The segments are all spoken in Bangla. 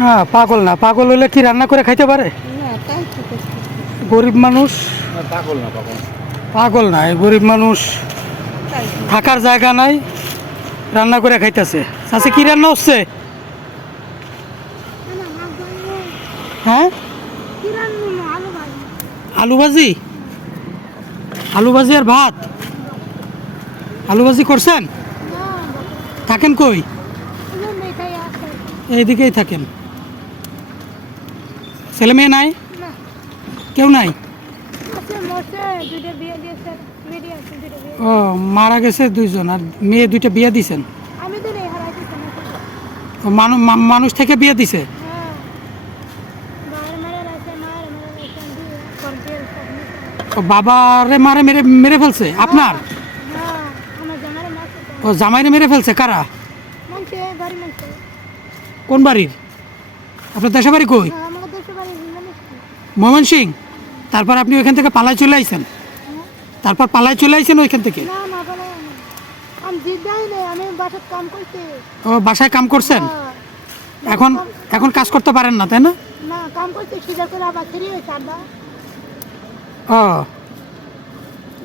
না পাগল না। পাগল হলে কি রান্না করে খাইতে পারে? না তাই তো করছি। গরিব মানুষ? পাগল না পাগল। পাগল না গরিব মানুষ থাকার জায়গা নাই রান্না করে খাইতেছে। চাষে কি রান্না হচ্ছে? হ্যাঁ? আলু ভাজি। আলু ভাজি? আর ভাত? আলু ভাজি করছেন? থাকেন কই? এইদিকেই থাকেন। ছেলে মেয়ে নাই? কেউ নাই? ও মারা গেছে দুইজন আর মেয়ে দুইটা বিয়ে দিছেন? মানু- মানুষ থেকে বিয়ে দিছে? হ্যাঁ। বাবারে মারে মেরে মেরে ফেলছে আপনার? হ্যাঁ জামারে মারছে ও জামাইরে মেরে ফেলছে কারা? কোন বাড়ির? আপনার দেশে বাড়ি কই হ্যাঁ আমাকে দেশে বাড়ি জানিস মোহন সিং তারপর আপনি ওইখান থেকে পালায় চলে আইছেন। তারপর পালায় চলে আইছেন ওইখান থেকে? ও বাসায় কাম করছেন? হ্যাঁ। এখন এখন কাজ করতে পারেন না তাই না? ও।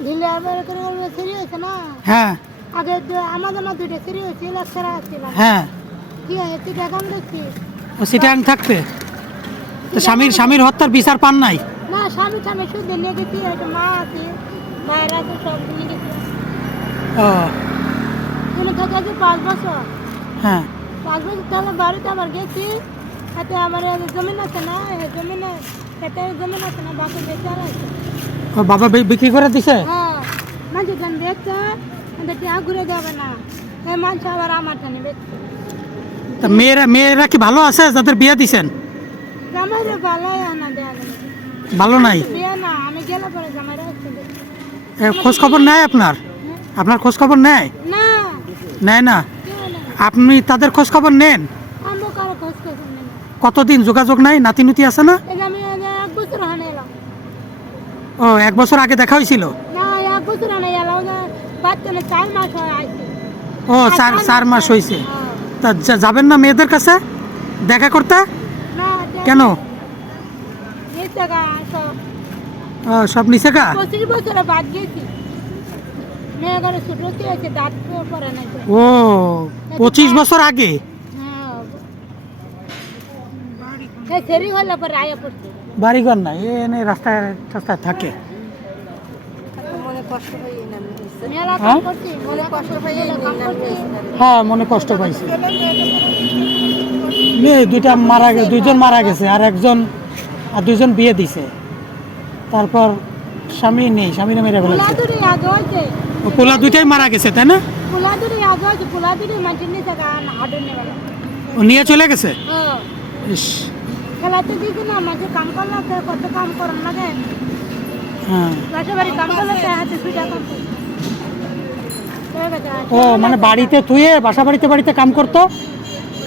দিল্লি আবার করে করে না? হ্যাঁ। আগে দু- আমাদের না দুইটা হ্যাঁ। কি থাকতে? তো স্বামীর স্বামীর হত্যার বিচার পান নাই? না স্বামী স্বামী শুধু নিয়ে গেছি একটা মা আছে। মায়ের আছে সব নিয়ে গেছি ও। তুমি থাকে আছে পাঁচ বছর। হ্যাঁ। পাঁচ বছর তাহলে বাড়িতে গেছি। হাতে আমার জমিন আছে না জমিনে খেতে জমিন আছে না বাকি বেচার আছে। ও বাবা বিক্রি করে দিছে? হ্যাঁ। মানুষ বেচছে টিয়া ঘুরে না। এই মানুষ আবার আমার বেচছে মেয়েরা মেয়েরা কি ভালো আছে যাদের বিয়ে দিছেন? ভালো নাই? খোঁজ খবর নেয় আপনার? আপনার খোঁজ খবর নেয় নেয় না। আপনি তাদের খোঁজ খবর নেন কতদিন যোগাযোগ নাই? নাতি নুতি আছে না? ও এক বছর আগে দেখা হয়েছিল? হয় ও চার চার মাস হয়েছে হ্যাঁ। তা যাবেন না মেয়েদের কাছে? দেখা করতে? কেন? সব। নাই ও পঁচিশ বছর আগে? হ্যাঁ বাড়িঘর না এনে রাস্তায় রাস্তায় থাকে। হয়ে? মনে কষ্ট পাইছে। দুইটা মারা গেছে দুইজন মারা গেছে আর একজন আর দুইজন বিয়ে দিছে। তারপর স্বামী নেই স্বামীরা মেরে ফেলেছে পোলা দুইটাই মারা গেছে তাই না? নিয়ে চলে গেছে? হ্যাঁ। ইস। খেলাতে দিদি না মাঝে কাম করলে তো কত কাম করেন লাগে? হ্যাঁ। ও মানে বাড়িতে থুয়ে বাসা বাড়িতে বাড়িতে কাম করতো?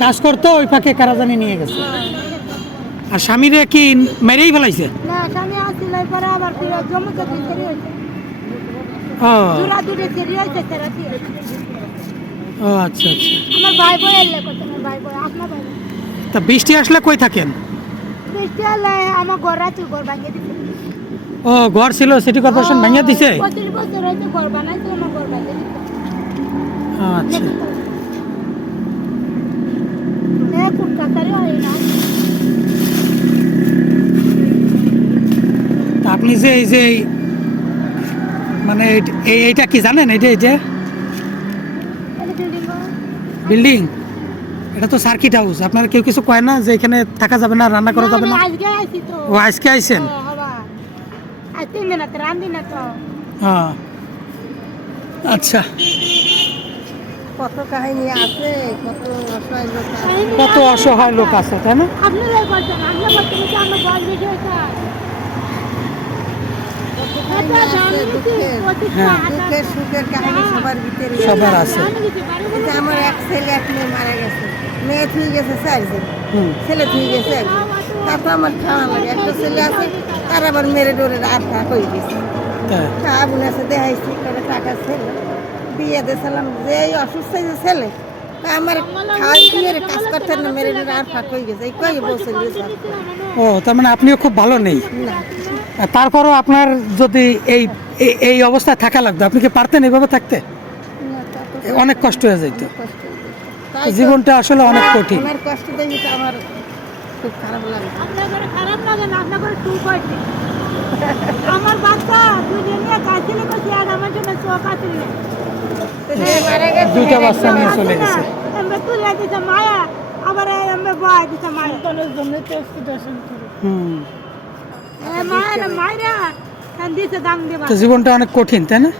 কাজ করতো ওই ফাঁকে কারাজানি নিয়ে গেছে। আর স্বামীরে কি মেরেই ফেলাইছে? ও। আচ্ছা আচ্ছা। তা বৃষ্টি আসলে কই থাকেন? ও ঘর ছিল সিটি কর্পোরেশন ভেঙে দিছে? পঁচিশ বছর হয়েছে ঘর বানাইছে আমার ঘর ভাঙিয়ে দিছে আচ্ছা এ কুটকা সারি হয় না তা আপনি যে এই যে এই- মানে এই- এই এইটা কি জানেন? এটা এই যে এই বিল্ডিং বিল্ডিং এটা তো সার্কিট হাউস আপনারা কেউ কিছু কয় না যে এখানে থাকা যাবে না রান্না করা যাবে না? ও আজকে আইছেন? হবা আজ তিন দিন আছে রান্ধি না তো। হ্যাঁ। আচ্ছা। কত কাহিনী আছে কত অসহায় লোক কত অসহায় লোক আছে তাই না? আপনারাই বলছেন আমরা যে আমরা বল হ্যাঁ। সুখের কাহিনী হ্যাঁ। সবার ভিতরে সবার আছে। আমার এক ছেলে এক মেয়ে মারা গেছে। মেয়ে থুই গেছে চারজন হুম। ছেলে থুই গেছে। তারপর আমার খাওয়া লাগে। একটা ছেলে আছে তার আবার মেরে ডোরে আর হয়ে গেছে। আগুন আছে দেখাইছি করে টাকা ছেলে। বিয়ে দিয়েছিলাম যে এই অসুস্থ যে ছেলে আমার খাওয়াই মেরে কাজ করতে না মেরে আর ফাঁক হয়ে গেছে। এই কই বসে ও তার মানে আপনিও খুব ভালো নেই। তারপরও আপনার যদি এই এই- অবস্থায় থাকা লাগতো আপনি কি পারতেন এইভাবে থাকতে? অনেক কষ্ট হয়ে যেত জীবনটা আসলে অনেক কঠিন। আমার কষ্ট দেখি আমার খুব খারাপ লাগে। আপনার করে খারাপ লাগে না আপনার করে টুক হয়েছে আমার বাচ্চা দুজন নিয়ে কাছিল আর আমার জন্য চোখ আছে দুইটা বাচ্চা নিয়ে চলে গেছে। তো জীবনটা অনেক কঠিন তাই না?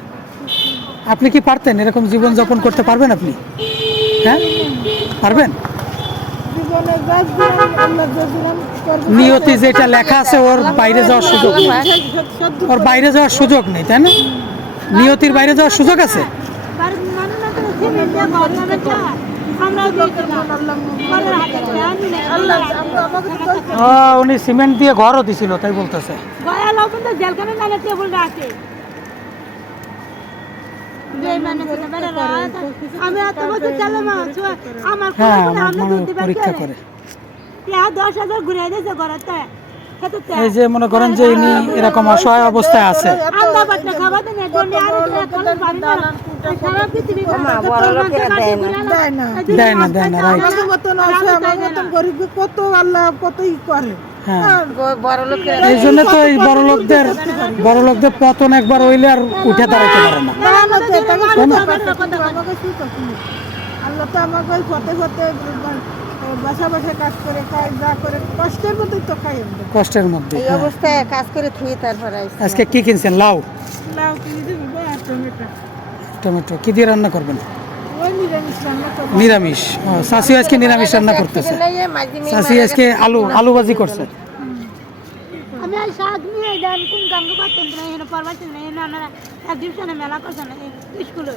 আপনি কি পারতেন এরকম জীবন যাপন করতে পারবেন আপনি? হ্যাঁ? পারবেন? নিয়তি যেটা লেখা আছে ওর বাইরে যাওয়ার সুযোগ। ওর বাইরে যাওয়ার সুযোগ নেই তাই না? নিয়তির বাইরে যাওয়ার সুযোগ আছে? উনি সিমেন্ট দিয়ে ঘরও দিছিল তাই বলতেছে। হ্যাঁ পরীক্ষা করে। দশ হাজার ঘুরে দিয়েছে তে। এই যে মনে করেন যে ইনি এরকম অসহায় অবস্থায় আছে। কত কতই করে এই জন্য তো বড় লোকদের পতন একবার হইলে আর উঠে দাঁড়াতে পারে না। আল্লাহ তো আমাকে বাসা বাসা কাজ করে খাই যা করে কষ্টের মতোই তো খাই আমরা। কষ্টের মধ্যে এই হ্যাঁ। অবস্থায় কাজ করে থুয়ে তারপর আজকে কি কিনছেন? লাউ? লাউ কিনে দিবি আর টমেটো। টমেটো। কি দিয়ে রান্না করবেন? নিরামিষ শাশি আজকে নিরামিষ রান্না করতেছে। শাশি আজকে আলু আলু ভাজি করছে। আমি আর শাক নিয়ে দেন কোন গাঙ্গ পাতেন না এখানে না এখানে মেলা করছেন স্কুলে।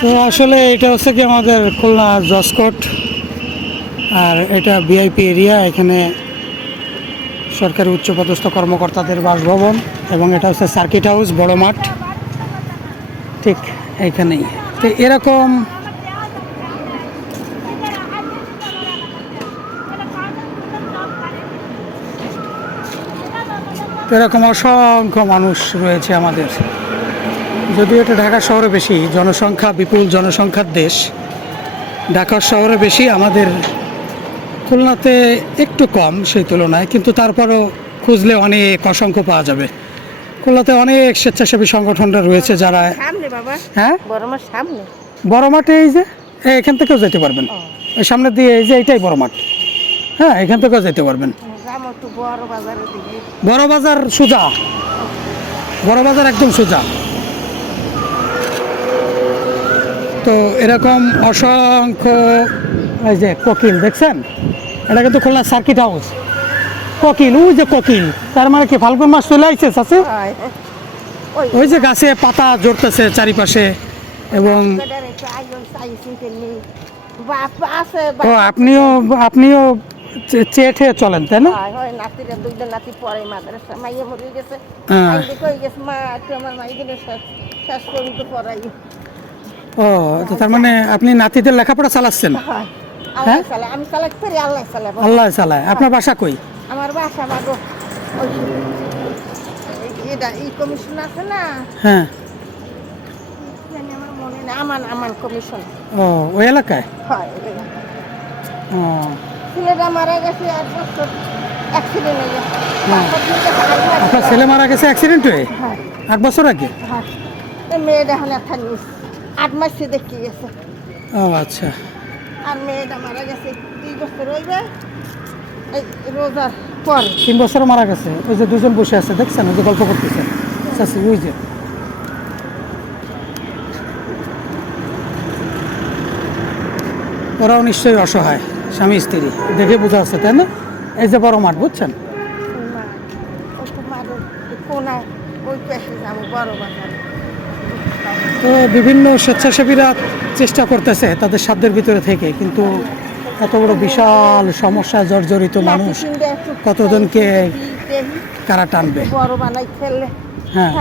তো আসলে এটা হচ্ছে কি আমাদের খুলনা জসকোট আর এটা ভিআইপি এরিয়া, এখানে সরকারি উচ্চপদস্থ কর্মকর্তাদের বাসভবন, এবং এটা হচ্ছে সার্কিট হাউস, বড় মাঠ। ঠিক এখানেই। তো এরকম এরকম অসংখ্য মানুষ রয়েছে আমাদের। যদিও এটা ঢাকা শহরে বেশি জনসংখ্যা বিপুল জনসংখ্যার দেশ ঢাকা শহরে বেশি আমাদের খুলনাতে একটু কম সেই তুলনায় কিন্তু তারপরও খুঁজলে অনেক অসংখ্য পাওয়া যাবে। খুলনাতে অনেক স্বেচ্ছাসেবী সংগঠনরা রয়েছে যারা হ্যাঁ? বড় মাঠে এই যে এখান থেকেও যেতে পারবেন। এই সামনে দিয়ে এই যে এটাই বড় মাঠ। হ্যাঁ এখান থেকেও যেতে পারবেন। বড় বাজার সোজা। বড় বাজার একদম সোজা। তো এরকম অসংখ্য এই যে কোকিল দেখছেন? এটা কিন্তু খুলনা সার্কিট হাউস কোকিল ওই যে কোকিল তার মানে কি ফাল্গুন মাস চলে আসছে চাষি ওই যে গাছে পাতা জড়তেছে চারিপাশে এবং ও আপনিও আপনিও চেয়ে ঠেয়ে চলেন তাই না? হয় ও তো তার মানে আপনি নাতিদের লেখাপড়া চালাচ্ছেন? হয় আল্লাহ সালা আমি চালাতে পারি আল্লাহ চালাবো। আল্লাহ চালায়। আপনার বাসা কই? আমার বাসা এটা ই কমিশন আছে না? হ্যাঁ। মনে আমান আমান কমিশন ও ওই এলাকায়? হয় ও। ছেলেটা মারা গেছে এক বছর অ্যাক্সিডেন্ট হয়ে গেছে। আপনার ছেলে মারা গেছে অ্যাক্সিডেন্ট হয়ে? হয়। এক বছর আগে? হয়। মেয়েটা এখন একটা নিস আট মাসে দেখি গেছে। ও আচ্ছা। আর মেয়েটা মারা গেছে দুই বছর হইবে। এই রোজার পরে। তিন বছর মারা গেছে। ওই যে দুজন বসে আছে দেখছেন? ওই যে গল্প করতেছে। চাচি ওই যে। ওরাও নিশ্চয়ই অসহায় স্বামী স্ত্রী। দেখে বোঝা যাচ্ছে তাই না? এই যে বড় মাঠ বুঝছেন? কোনায় ওই পেশে যাব বড় বাজারে। তো বিভিন্ন স্বেচ্ছাসেবীরা চেষ্টা করতেছে তাদের সাধ্যের ভিতরে থেকে কিন্তু কত বড় বিশাল সমস্যা জর্জরিত মানুষ কতজনকে কারা টানবে? হ্যাঁ।